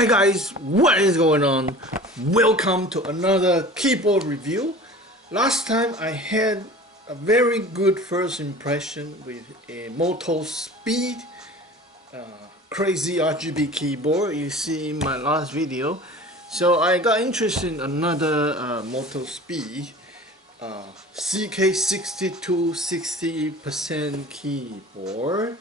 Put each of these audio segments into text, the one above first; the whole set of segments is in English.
Hi guys, what is going on? Welcome to another keyboard review. Last time I had a very good first impression with a Motospeed crazy RGB keyboard you see in my last video. So I got interested in another Motospeed CK62 60% keyboard.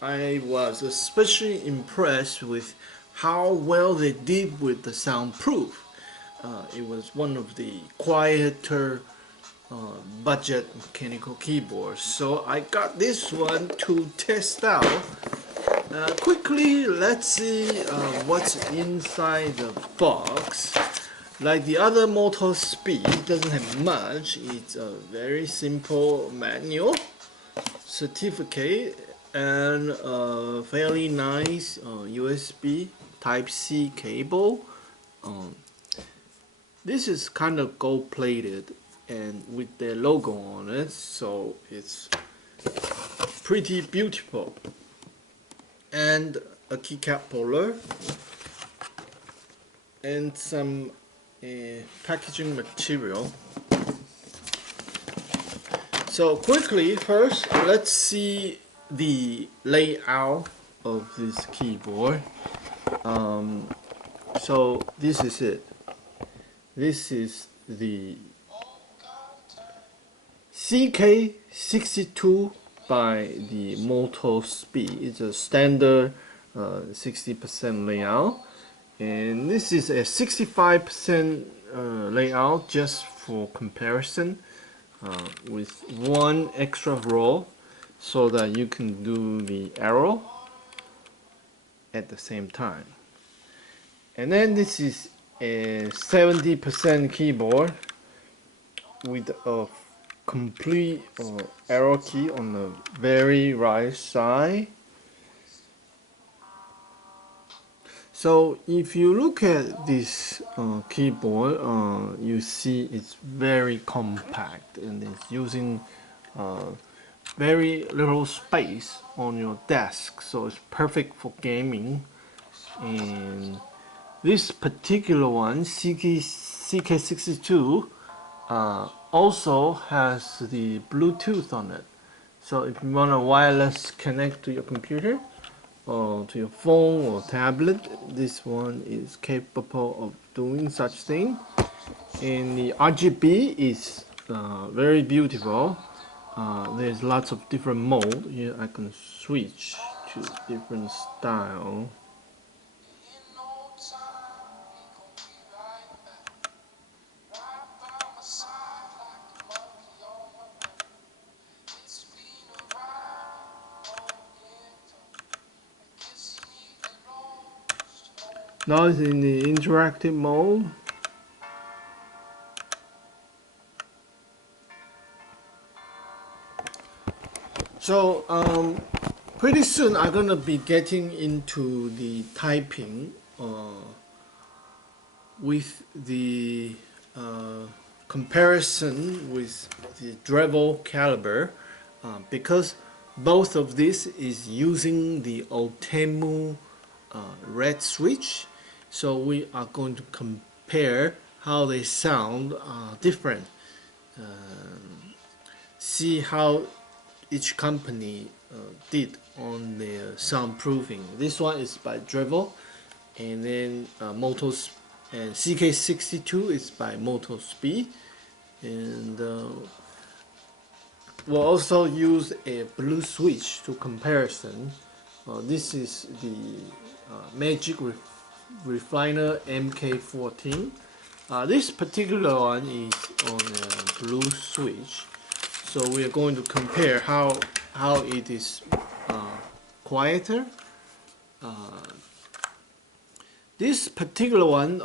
I was especially impressed with how well they did with the soundproof. It was one of the quieter budget mechanical keyboards, so I got this one to test out. Quickly, let's see what's inside the box. Like the other Motospeed, it doesn't have much. It's a very simple manual, certificate, and a fairly nice USB Type-C cable. This is kind of gold plated and with their logo on it, so it's pretty beautiful. And a keycap holder and some packaging material. So quickly, first let's see the layout of this keyboard. So this is it. This is the CK62 by the Motospeed. It's a standard 60% layout, and this is a 65% layout just for comparison, with one extra row so that you can do the arrow at the same time. And then this is a 70% keyboard with a complete arrow key on the very right side. So if you look at this keyboard, you see it's very compact and it's using very little space on your desk, so it's perfect for gaming. And this particular one, CK62, also has the Bluetooth on it. So if you want a wireless connect to your computer or to your phone or tablet, this one is capable of doing such thing. And the RGB is very beautiful. There's lots of different mode. Here I can switch to different style. Now it's in the interactive mode. So pretty soon I'm gonna be getting into the typing with the comparison with the Dremel Calibur, because both of this is using the Otemu red switch. So we are going to compare how they sound different. See how each company did on their soundproofing. This one is by Dremel, and then and CK62 is by Motospeed, and we'll also use a blue switch to comparison. This is the Magic Refiner MK14. This particular one is on a blue switch, so we are going to compare how it is quieter. This particular one,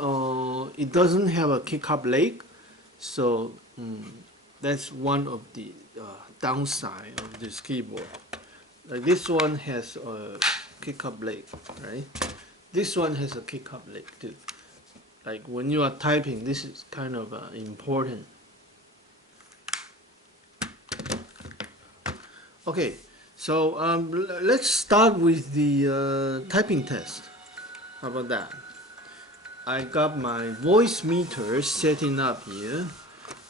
it doesn't have a kick-up leg, so that's one of the downside of this keyboard. Like this one has a kick-up leg, right? This one has a kick-up leg too. Like when you are typing, this is kind of important. Okay, so let's start with the typing test. How about that? I got my voice meter setting up here.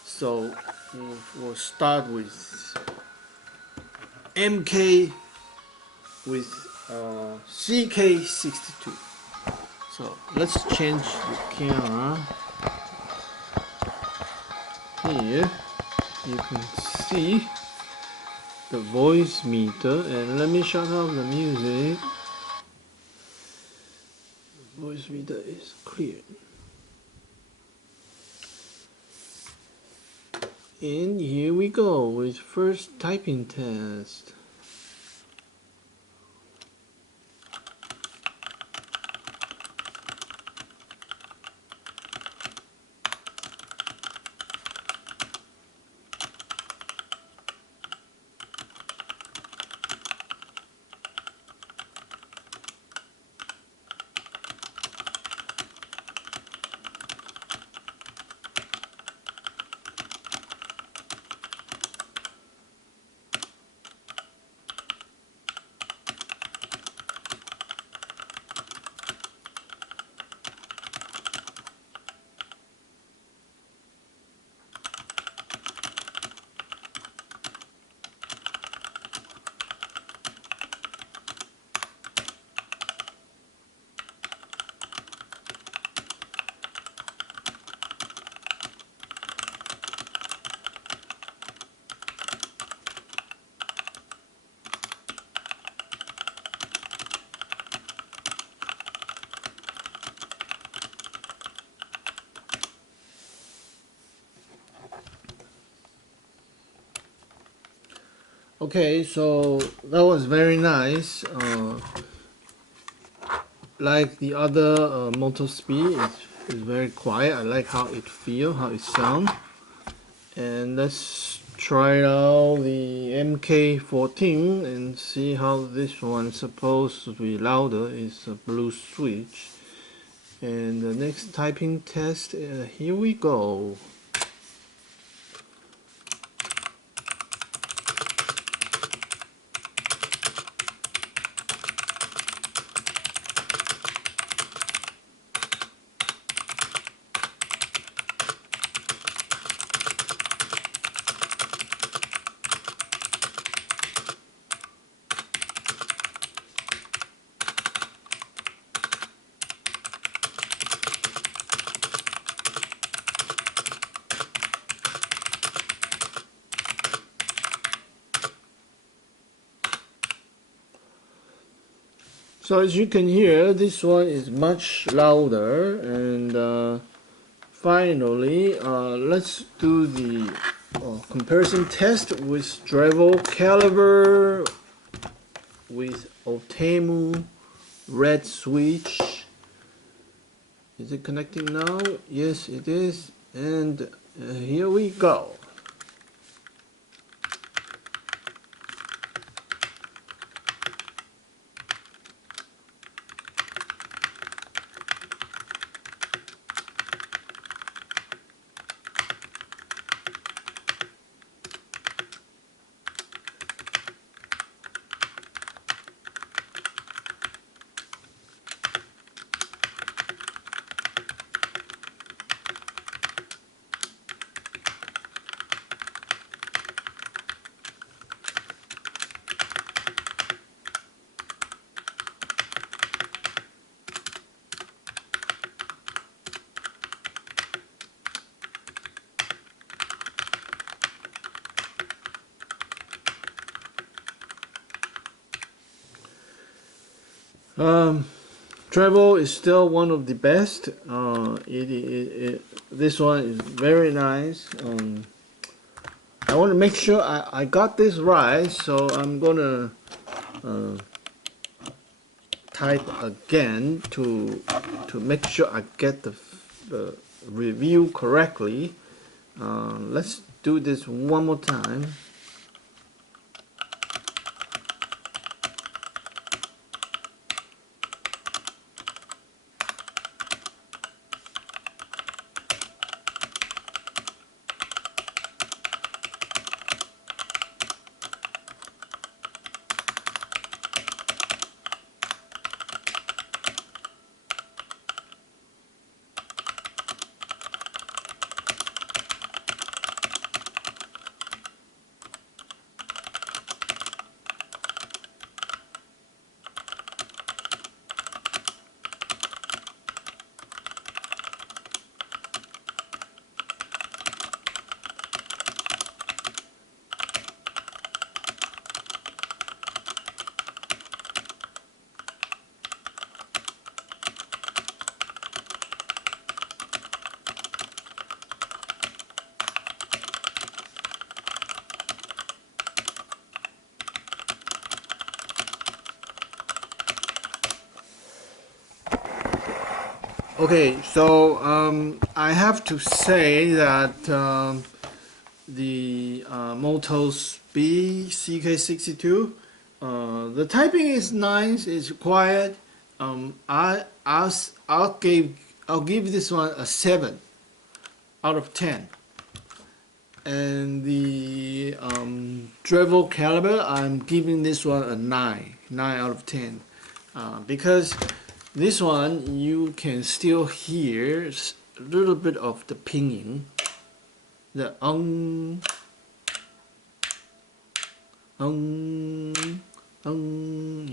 So we'll start with MK with CK62. So let's change the camera. Here you can see the voice meter, and let me shut off the music. The voice meter is clear. And here we go with first typing test. Okay, so that was very nice. Like the other Motospeed, it's very quiet. I like how it feels, how it sounds. And let's try out the MK14 and see how this one's supposed to be louder. It's a blue switch. And the next typing test, here we go. So as you can hear, this one is much louder. And finally, let's do the comparison test with Dremel Calibur with Otemu red switch. Is it connecting now? Yes, it is. And here we go. Travel is still one of the best. This one is very nice. I want to make sure I got this right, so I'm gonna type again to make sure I get the review correctly. Let's do this one more time. Okay, so I have to say that the Motospeed CK62, the typing is nice, it's quiet. I'll give this one a 7 out of 10. And the travel caliber, I'm giving this one a 9 out of 10, because this one you can still hear a little bit of the pinging, the you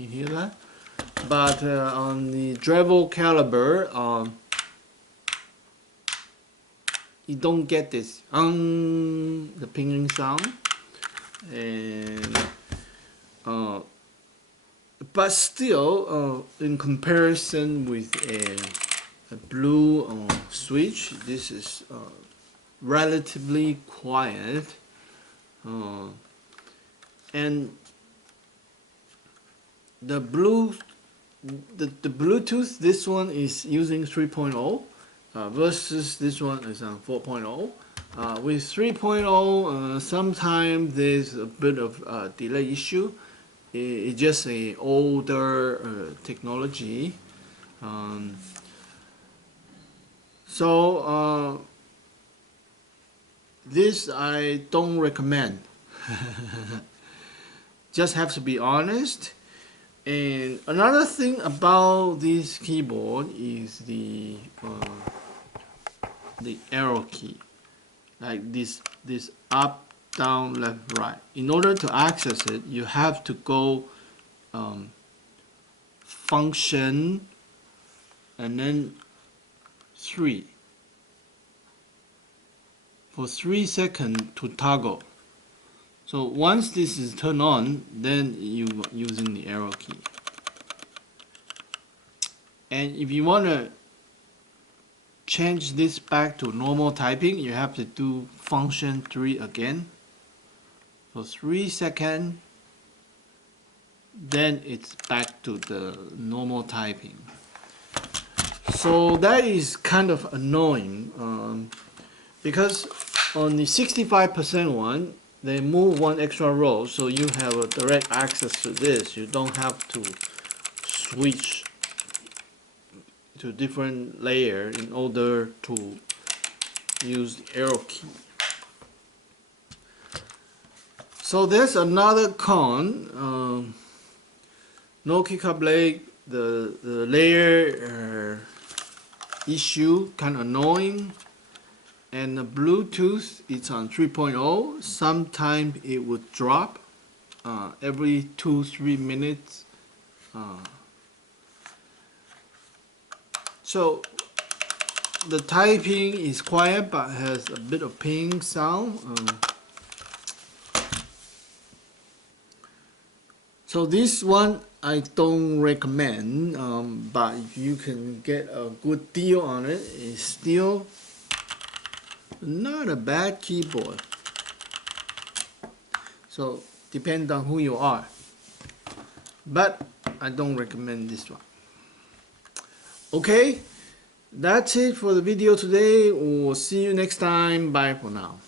hear that? But on the travel caliber, you don't get this the pinging sound, and but still, in comparison with a blue switch, this is relatively quiet, and the Bluetooth, this one is using 3.0 versus this one is on 4.0. With 3.0, sometimes there's a bit of delay issue. It's just a older technology. So this I don't recommend. Just have to be honest. And another thing about this keyboard is the arrow key, like this up, down, left, right. In order to access it, you have to go function and then 3 for 3 seconds to toggle. So once this is turned on, then you using the arrow key. And if you want to change this back to normal typing, you have to do function 3 again for 3 seconds, then it's back to the normal typing. So that is kind of annoying, because on the 65% one, they move one extra row, so you have a direct access to this. You don't have to switch to different layer in order to use the arrow key. So there's another con. No kicker blade, the layer issue kind of annoying. And the Bluetooth, it's on 3.0. Sometimes it would drop every 2-3 minutes. So the typing is quiet but has a bit of ping sound. So this one I don't recommend, but if you can get a good deal on it, it's still not a bad keyboard. So depends on who you are, but I don't recommend this one. Okay, that's it for the video today. We'll see you next time. Bye for now.